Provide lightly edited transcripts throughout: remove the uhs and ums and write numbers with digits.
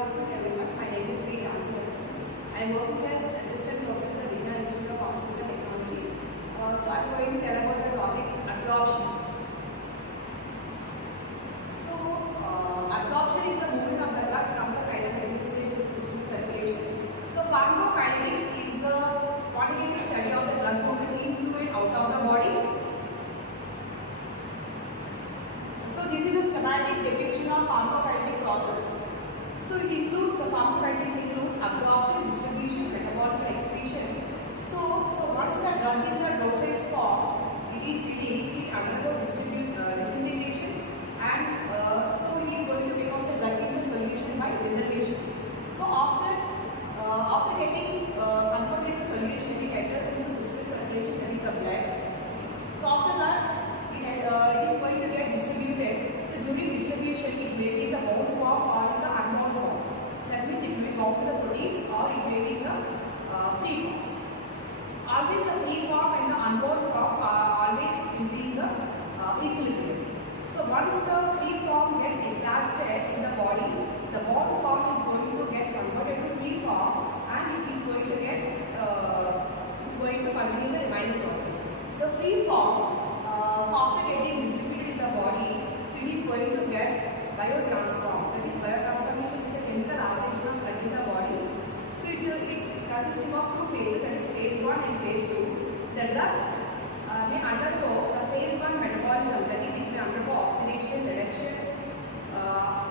afternoon everyone. My name is PHARMACOLOGY. I am working as Assistant Professor at the Indian Institute of Pharmaceutical Technology. So I am going to tell about the topic absorption. So absorption is the movement of the drug from the site of administration to the systemic circulation. So pharmacokinetics is the quantitative study of the drug movement into and out of the body. So this is a schematic depiction of pharmacokinetic process. So it includes the pharmacokinetics includes absorption, distribution, metabolism, and excretion. So once the drug in the dosage form, it is released, it undergoes disintegration, and so it is going to become the drug in the solution by dissolution. So after getting converted into solution, it enters into the systemic circulation, that is the blood. So after that, it is going to get distributed. So during distribution, it may be in the bound form or in the unbound form. That means it may bound to the proteins or it may be in the free form. Always the free form and the unbound form always will be in the equilibrium. So once the free form gets exhausted in the body, the bound form is going to get converted to free form and it is going to continue the remaining process. The free form, so after getting distributed in the body, it is going to get biotransformed. That is, biotransformation is a chemical aberration of drug in the body. So it consisting of two phases, that is phase 1 and phase 2. The drug may undergo the phase 1 metabolism, that is, it may undergo oxidation, reduction,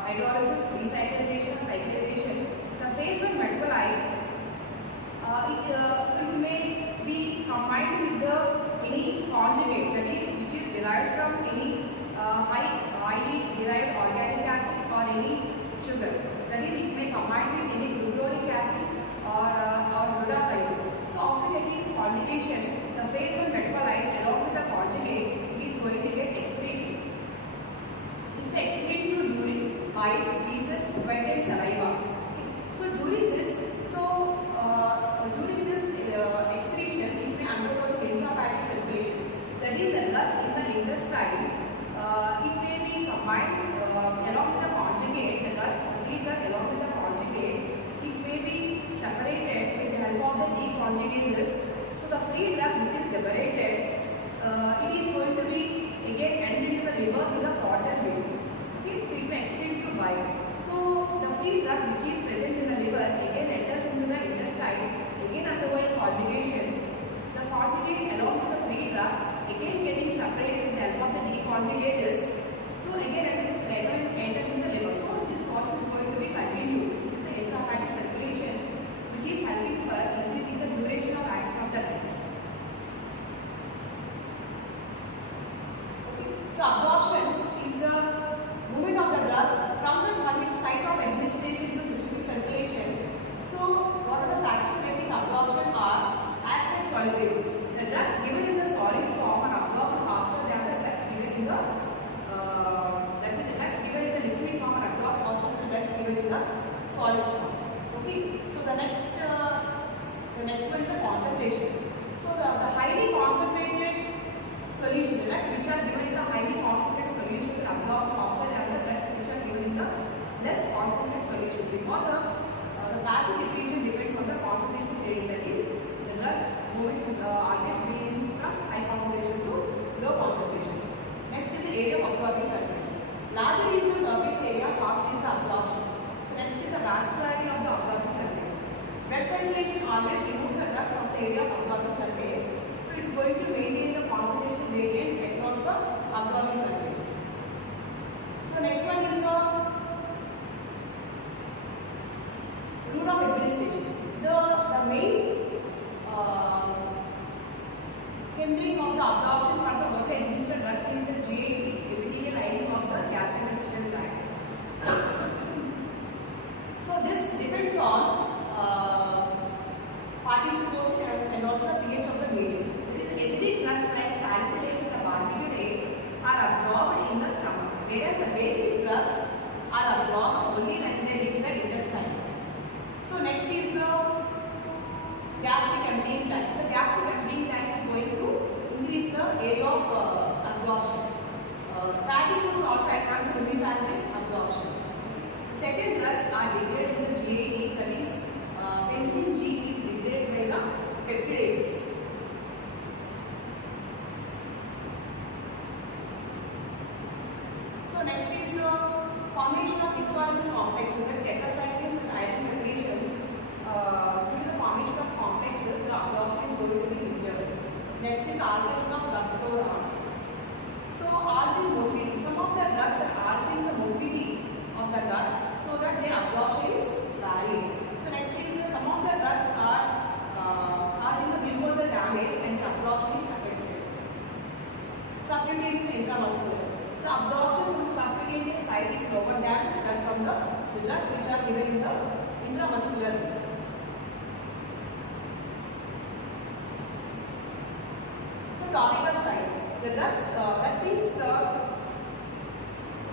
hydrolysis, recyclization, cyclization. The phase 1 metabolite, it may be combined with any conjugate, that is, which is derived from any highly derived organic acid or any sugar. That is, it may combine with any glucuronic acid or glutathione. So after getting conjugation, the phase 1 metabolite along with the conjugate, it is going to get excreted. It may excrete through urine, bile, feces, sweat and saliva. Okay. So during this excretion, it may undergo the intrahepatic circulation. That is, the drug in the intestine, it may be combined along with the conjugate, the free drug along with the conjugate, it may be separated with the help of the deconjugases. So the free drug which is liberated, it is going to be again entered into the liver with a portal vein. Okay, so it may excrete through bile. So the free drug which is present in the liver again enters into the intestine, again undergoing conjugation. The conjugate along with the free drug again getting separated with the help of the deconjugases. So again enters into the liver. So this process is going to be continued. This is the intrahepatic circulation, which is helping for increasing the duration of action of the drugs. Okay. So absorption is the movement of the drug from its site of administration to the systemic circulation. So what are the factors making absorption are aqueous solubility. The drugs given in the solid form are absorbed faster than the drugs given in the liquid form are absorbed faster than the drugs given in the solid form. Okay. So the next one is the concentration. So the highly concentrated solution, the drugs which are given in the highly concentrated solution are absorbed faster than the drugs which are given in the less concentrated solution, because the passive diffusion depends on the concentration gradient, that is, the drug moving always being from high concentration to low concentration. Next is the area of absorbing surface. Larger is the surface area, faster is the absorption. So next is the vascularity of the absorbing surface. Blood circulation always removes the drug from the area of absorbing surface. So it is going to maintain the concentration gradient across the absorbing surface. So next one is the route of administration. The main hindering of the absorption for the orally administered drugs is the GI epithelial lining of the gastrointestinal tract. So this depends on partition portion and also the pH of the medium. It is acidic drugs like salicylates and the barbiturates are absorbed in the stomach, whereas the basic drugs are absorbed only when they reach the intestine. So next is the gastric emptying tank. So gastric emptying tank is going to increase the area of absorption. Fatty foods also attract the which are given in the intramuscular route. So topical sites. The drugs that means the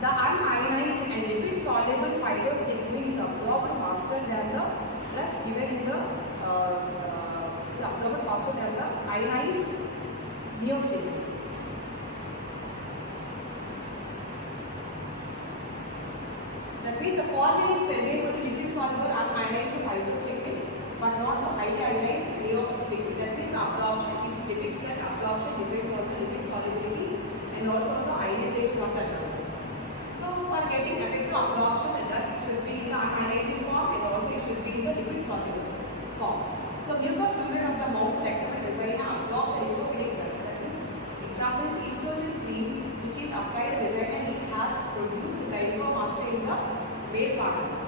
unionized and lipid soluble physostigmine is absorbed faster than the drugs given in the ionized neostigmine. That means the formula is permeable to lipid soluble unionized physostigmine, but not the highly ionized neostigmine. That means absorption, it depicts that absorption depends on the lipid solubility and also on the ionization of the drug. So for getting effective absorption, the drug should be in the unionized form and also it should be in the lipid soluble form. The mucous membrane of the mouth, rectum and vagina absorb the lipophilic drugs. That means example is estrogen cream which is applied to vagina, it has produced lipomaster in the male part.